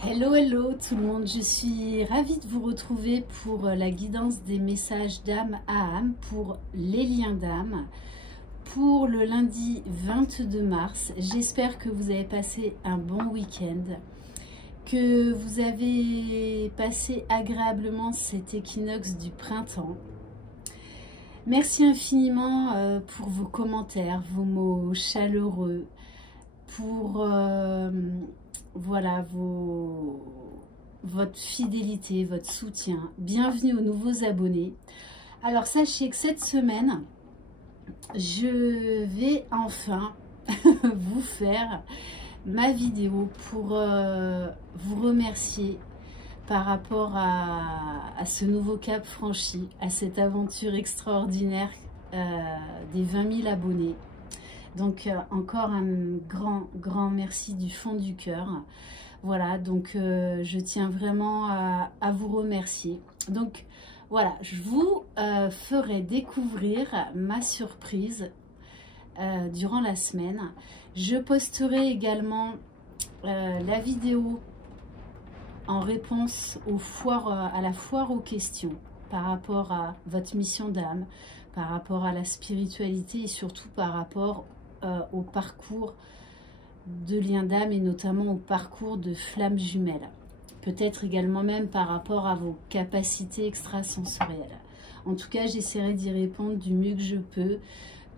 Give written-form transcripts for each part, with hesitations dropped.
Hello, hello tout le monde, je suis ravie de vous retrouver pour la guidance des messages d'âme à âme, pour les liens d'âme, pour le lundi 22 mars. J'espère que vous avez passé un bon week-end, que vous avez passé agréablement cet équinoxe du printemps. Merci infiniment pour vos commentaires, vos mots chaleureux, pour... voilà, votre fidélité, votre soutien. Bienvenue aux nouveaux abonnés. Alors, sachez que cette semaine, je vais enfin vous faire ma vidéo pour vous remercier par rapport à ce nouveau cap franchi, à cette aventure extraordinaire des 20 000 abonnés. Donc encore un grand merci du fond du cœur. Voilà, donc je tiens vraiment à vous remercier. Donc voilà, je vous ferai découvrir ma surprise durant la semaine. Je posterai également la vidéo en réponse à la foire aux questions par rapport à votre mission d'âme, par rapport à la spiritualité et surtout par rapport au parcours de lien d'âme et notamment au parcours de flammes jumelles. Peut-être également même par rapport à vos capacités extrasensorielles. En tout cas, j'essaierai d'y répondre du mieux que je peux,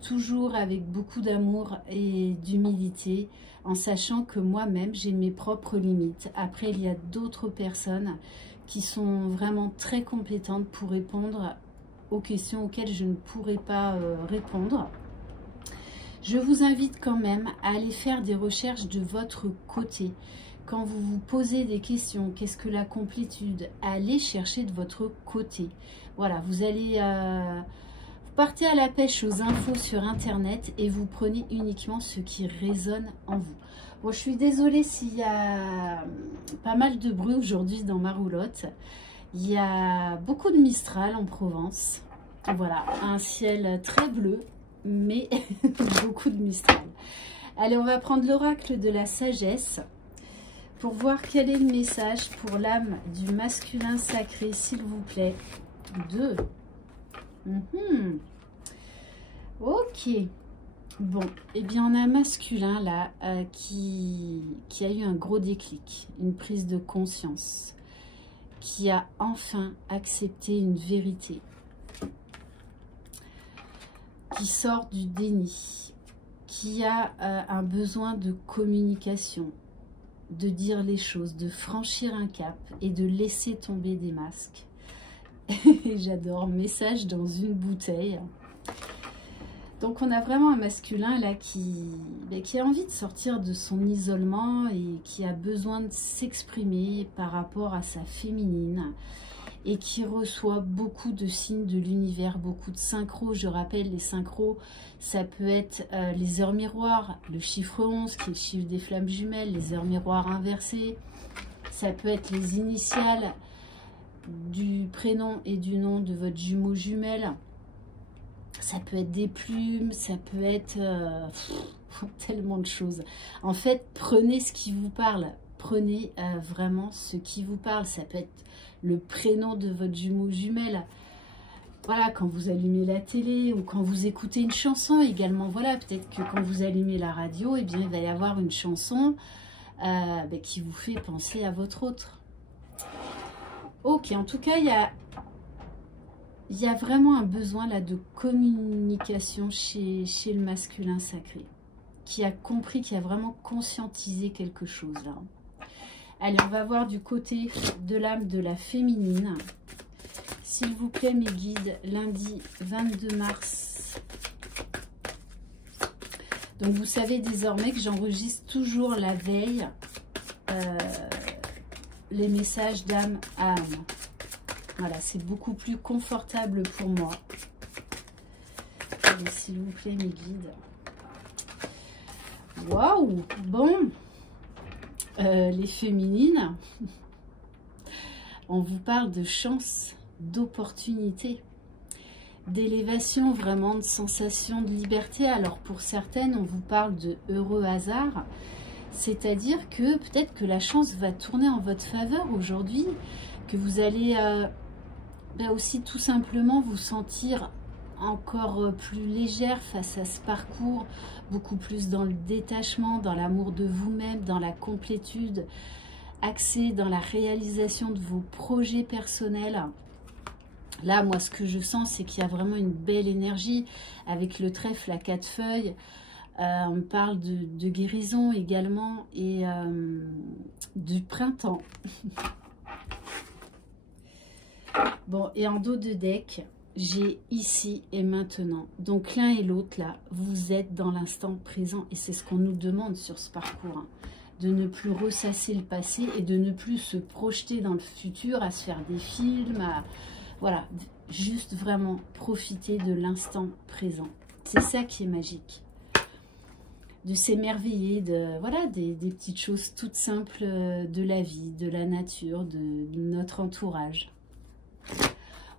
toujours avec beaucoup d'amour et d'humilité, en sachant que moi-même, j'ai mes propres limites. Après, il y a d'autres personnes qui sont vraiment très compétentes pour répondre aux questions auxquelles je ne pourrais pas répondre. Je vous invite quand même à aller faire des recherches de votre côté. Quand vous vous posez des questions, qu'est-ce que la complétude? Allez chercher de votre côté. Voilà, vous allez... vous partez à la pêche aux infos sur Internet et vous prenez uniquement ce qui résonne en vous. Bon, je suis désolée s'il y a pas mal de bruit aujourd'hui dans ma roulotte. Il y a beaucoup de Mistral en Provence. Voilà, un ciel très bleu, mais beaucoup de Mistral. Allez, on va prendre l'oracle de la sagesse pour voir quel est le message pour l'âme du masculin sacré, s'il vous plaît. Ok. Bon, eh bien, on a un masculin là qui a eu un gros déclic, une prise de conscience, qui a enfin accepté une vérité, qui sort du déni, qui a un besoin de communication, de dire les choses, de franchir un cap et de laisser tomber des masques. J'adore, message dans une bouteille. Donc on a vraiment un masculin là qui a envie de sortir de son isolement et qui a besoin de s'exprimer par rapport à sa féminine et qui reçoit beaucoup de signes de l'univers, beaucoup de synchros. Je rappelle, les synchros, ça peut être les heures miroirs, le chiffre 11 qui est le chiffre des flammes jumelles, les heures miroirs inversées, ça peut être les initiales du prénom et du nom de votre jumeau jumelle. Ça peut être des plumes, ça peut être tellement de choses. En fait, prenez ce qui vous parle. Prenez vraiment ce qui vous parle. Ça peut être le prénom de votre jumeau jumelle. Voilà, quand vous allumez la télé ou quand vous écoutez une chanson également. Voilà, peut-être que quand vous allumez la radio, eh bien, il va y avoir une chanson qui vous fait penser à votre autre. Ok, en tout cas, il y a vraiment un besoin là de communication chez le masculin sacré, qui a compris, qui a vraiment conscientisé quelque chose là. Allez, on va voir du côté de l'âme de la féminine. S'il vous plaît, mes guides, lundi 22 mars. Donc, vous savez désormais que j'enregistre toujours la veille les messages d'âme à âme. Voilà, c'est beaucoup plus confortable pour moi. Allez, s'il vous plaît, mes guides. Waouh! Bon, les féminines, on vous parle de chance, d'opportunité, d'élévation, vraiment de sensation de liberté. Alors, pour certaines, on vous parle de heureux hasard. C'est-à-dire que peut-être que la chance va tourner en votre faveur aujourd'hui, que vous allez aussi tout simplement vous sentir encore plus légère face à ce parcours, beaucoup plus dans le détachement, dans l'amour de vous-même, dans la complétude, axé dans la réalisation de vos projets personnels. Là, moi, ce que je sens, c'est qu'il y a vraiment une belle énergie avec le trèfle à 4 feuilles. On parle de guérison également et du printemps. Bon, et en dos de deck, j'ai ici et maintenant. Donc l'un et l'autre, là, vous êtes dans l'instant présent. Et c'est ce qu'on nous demande sur ce parcours. Hein, de ne plus ressasser le passé et de ne plus se projeter dans le futur, à se faire des films, voilà, juste vraiment profiter de l'instant présent. C'est ça qui est magique. De s'émerveiller de, voilà, des petites choses toutes simples de la vie, de la nature, de notre entourage.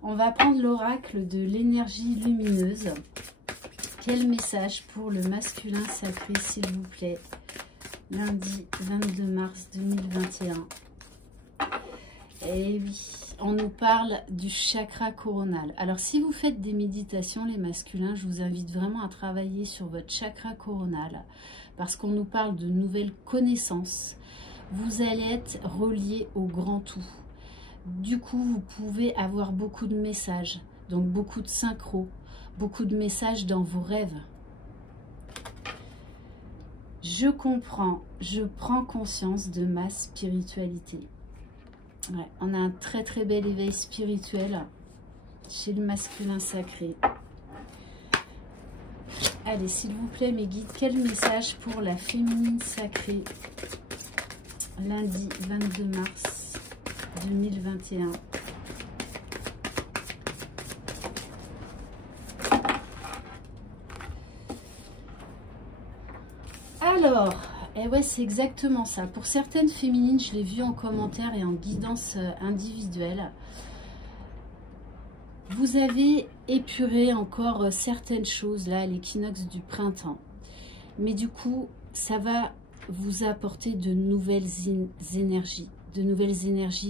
On va prendre l'oracle de l'énergie lumineuse. Quel message pour le masculin sacré, s'il vous plaît? Lundi 22 mars 2021. Et oui, on nous parle du chakra coronal. Alors, si vous faites des méditations, les masculins, je vous invite vraiment à travailler sur votre chakra coronal parce qu'on nous parle de nouvelles connaissances. Vous allez être relié au grand tout. Du coup, vous pouvez avoir beaucoup de messages, donc beaucoup de synchro, beaucoup de messages dans vos rêves. Je comprends, je prends conscience de ma spiritualité. Ouais, on a un très très bel éveil spirituel chez le masculin sacré. Allez, s'il vous plaît, mes guides, quel message pour la féminine sacrée? Lundi 22 mars 2021. Alors, et ouais, c'est exactement ça. Pour certaines féminines, je l'ai vu en commentaire et en guidance individuelle, vous avez épuré encore certaines choses là à l'équinoxe du printemps. Mais du coup, ça va vous apporter de nouvelles énergies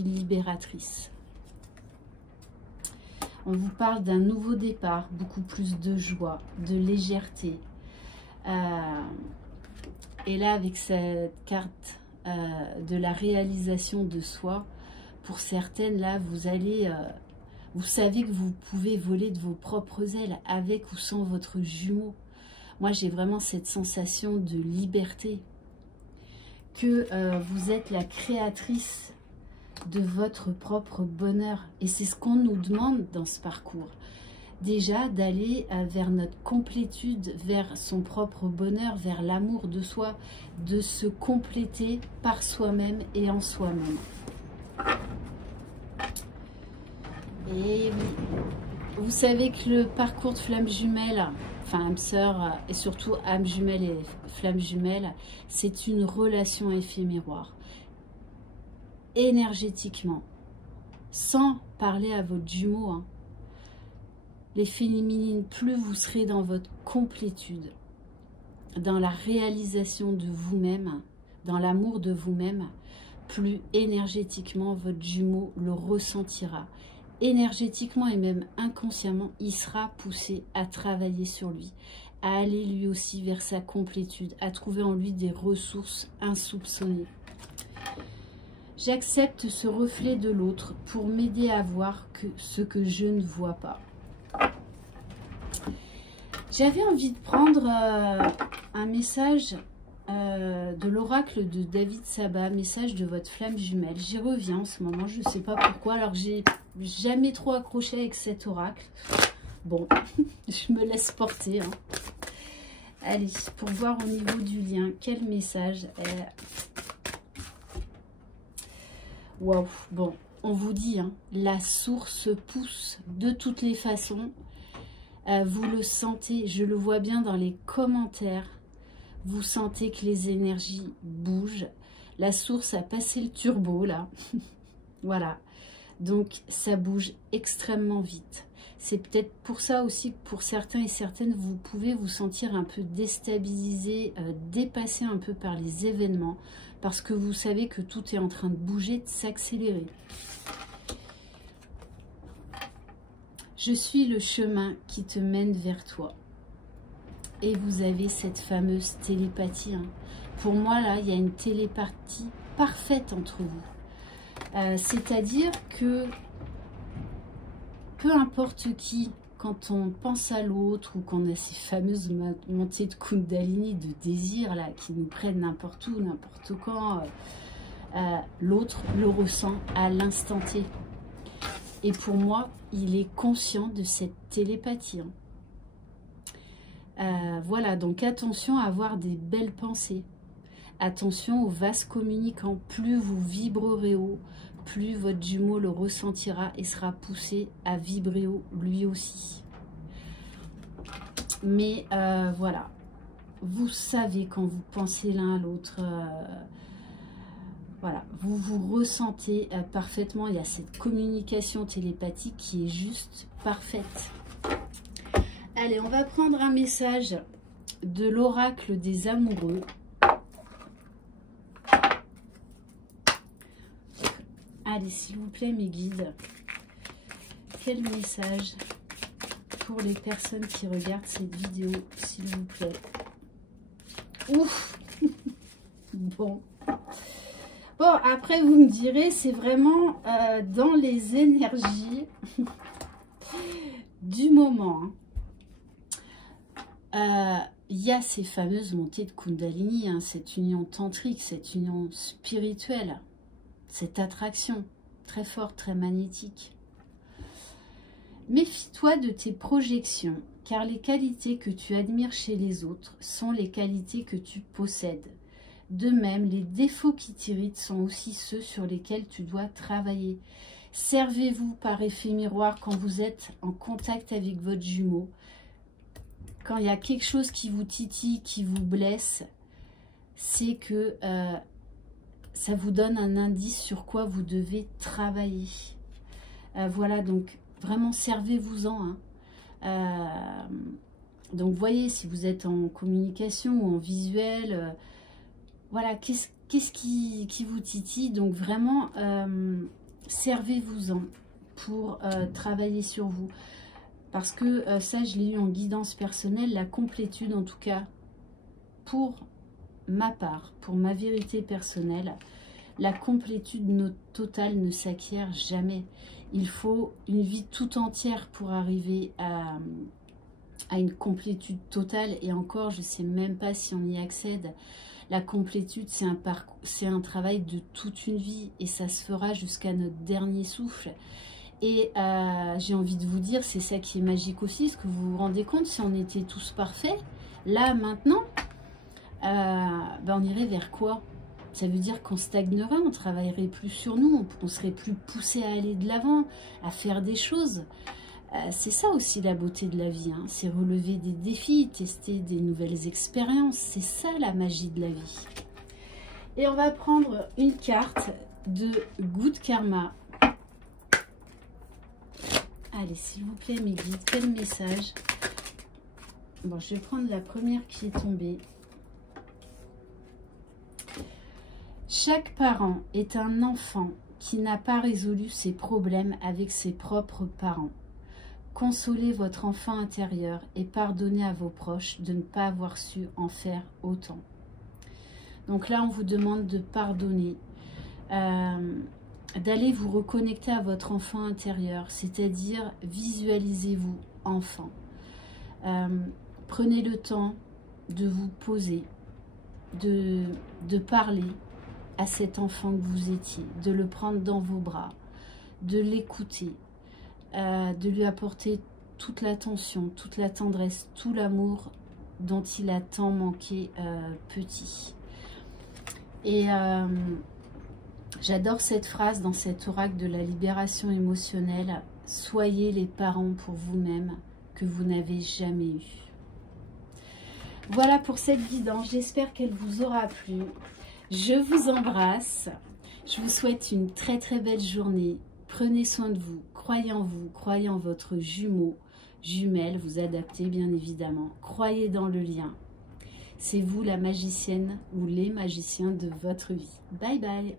libératrices. On vous parle d'un nouveau départ, beaucoup plus de joie, de légèreté. Et là, avec cette carte de la réalisation de soi, pour certaines, là, vous allez... vous savez que vous pouvez voler de vos propres ailes, avec ou sans votre jumeau. Moi, j'ai vraiment cette sensation de liberté, que vous êtes la créatrice de votre propre bonheur. Et c'est ce qu'on nous demande dans ce parcours. Déjà, d'aller vers notre complétude, vers son propre bonheur, vers l'amour de soi, de se compléter par soi-même et en soi-même. Et oui, vous savez que le parcours de flamme jumelle, enfin âme sœur et surtout âme jumelle et flamme jumelle, c'est une relation effet miroir. Énergétiquement, sans parler à votre jumeau, hein. Les féminines, plus vous serez dans votre complétude, dans la réalisation de vous-même, dans l'amour de vous-même, plus énergétiquement votre jumeau le ressentira. Énergétiquement et même inconsciemment, il sera poussé à travailler sur lui, à aller lui aussi vers sa complétude, à trouver en lui des ressources insoupçonnées. J'accepte ce reflet de l'autre pour m'aider à voir ce que je ne vois pas. J'avais envie de prendre un message de l'oracle de David Saba, message de votre flamme jumelle. J'y reviens en ce moment, je ne sais pas pourquoi, alors j'ai jamais trop accroché avec cet oracle. Bon, je me laisse porter. Hein. Allez, pour voir au niveau du lien, quel message Waouh, bon, on vous dit, hein, la source pousse de toutes les façons. Vous le sentez, je le vois bien dans les commentaires. Vous sentez que les énergies bougent. La source a passé le turbo, là. Voilà. Donc, ça bouge extrêmement vite. C'est peut-être pour ça aussi que pour certains et certaines, vous pouvez vous sentir un peu déstabilisé, dépassé un peu par les événements, parce que vous savez que tout est en train de bouger, de s'accélérer. Je suis le chemin qui te mène vers toi. Et vous avez cette fameuse télépathie. Hein. Pour moi, là, il y a une télépathie parfaite entre vous. C'est-à-dire que peu importe qui, quand on pense à l'autre ou qu'on a ces fameuses montées de Kundalini, de désir, là, qui nous prennent n'importe où, n'importe quand, l'autre le ressent à l'instant T. Et pour moi, il est conscient de cette télépathie. Hein. Voilà, donc attention à avoir des belles pensées. Attention aux vases communicants. Plus vous vibrerez haut, plus votre jumeau le ressentira et sera poussé à vibrer haut lui aussi. Mais voilà, vous savez quand vous pensez l'un à l'autre, voilà, vous vous ressentez parfaitement. Il y a cette communication télépathique qui est juste parfaite. Allez, on va prendre un message de l'oracle des amoureux. Allez, s'il vous plaît, mes guides, quel message pour les personnes qui regardent cette vidéo, s'il vous plaît. Ouf. Bon. Bon, après, vous me direz, c'est vraiment dans les énergies du moment. Il y a ces fameuses montées de Kundalini, hein, cette union tantrique, cette union spirituelle, cette attraction très forte, très magnétique. Méfie-toi de tes projections, car les qualités que tu admires chez les autres sont les qualités que tu possèdes. De même, les défauts qui t'irritent sont aussi ceux sur lesquels tu dois travailler. Servez-vous par effet miroir quand vous êtes en contact avec votre jumeau. Quand il y a quelque chose qui vous titille, qui vous blesse, c'est que ça vous donne un indice sur quoi vous devez travailler. Voilà, donc vraiment servez-vous-en. Hein. Donc voyez, si vous êtes en communication ou en visuel, voilà, qu'est-ce qui vous titille. Donc vraiment, servez-vous-en pour travailler sur vous. Parce que ça, je l'ai eu en guidance personnelle, la complétude en tout cas, pour ma part, pour ma vérité personnelle, la complétude totale ne s'acquiert jamais. Il faut une vie tout entière pour arriver à une complétude totale. Et encore, je ne sais même pas si on y accède. La complétude, c'est un parcours, c'est un travail de toute une vie. Et ça se fera jusqu'à notre dernier souffle. Et j'ai envie de vous dire, c'est ça qui est magique aussi, est-ce que vous vous rendez compte, si on était tous parfaits, là, maintenant, on irait vers quoi? Ça veut dire qu'on stagnerait, on ne travaillerait plus sur nous, on serait plus poussé à aller de l'avant, à faire des choses. C'est ça aussi la beauté de la vie, hein, c'est relever des défis, tester des nouvelles expériences, c'est ça la magie de la vie. Et on va prendre une carte de Good Karma. Allez, s'il vous plaît, mes guides, quel message? Bon, je vais prendre la première qui est tombée. Chaque parent est un enfant qui n'a pas résolu ses problèmes avec ses propres parents. Consolez votre enfant intérieur et pardonnez à vos proches de ne pas avoir su en faire autant. Donc là, on vous demande de pardonner, d'aller vous reconnecter à votre enfant intérieur, c'est-à-dire visualisez-vous enfant. Prenez le temps de vous poser, de parler à cet enfant que vous étiez, de le prendre dans vos bras, de l'écouter, de lui apporter toute l'attention, toute la tendresse, tout l'amour dont il a tant manqué petit. Et j'adore cette phrase dans cet oracle de la libération émotionnelle. Soyez les parents pour vous-même que vous n'avez jamais eu. Voilà pour cette guidance. J'espère qu'elle vous aura plu. Je vous embrasse. Je vous souhaite une très très belle journée. Prenez soin de vous, vous, croyez en votre jumeau, jumelle, vous adaptez bien évidemment. Croyez dans le lien. C'est vous la magicienne ou les magiciens de votre vie. Bye bye.